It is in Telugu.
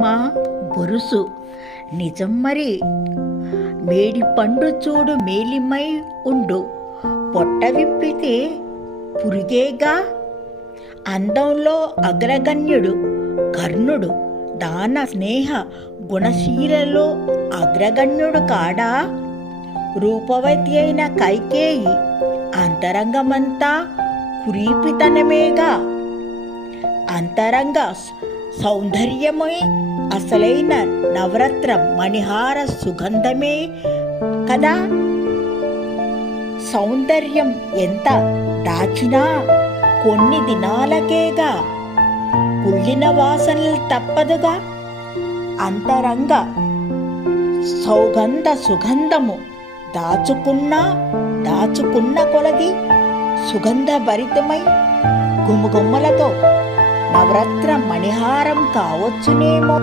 మా బొరుసు. నిజం మరి మేడి పండు చూడు మేలిమై ఉండు. పొట్ట విప్పితే పురిగేగా. అందంలో అగ్రగణ్యుడు కర్ణుడు దాన స్నేహ గుణశీలలో అగ్రగణ్యుడు కాడా? రూపవతి అయిన కైకేయి అంతరంగమంతా కురీపితనమేగా. అంతరంగ సౌందర్యమై అసలైన నవరత్న మణిహార సుగంధమే కదా? సౌందర్యం ఎంత దాచినా కొన్ని దినాలకేగా కుళ్ళిన వాసనలు తప్పదుగా? అంతరంగ సౌగంధ సుగంధము దాచుకున్న దాచుకున్న కొలది సుగంధ భరితమై గుమగుమ్మలతో నవరత్న మణిహారం కావచ్చునేమో.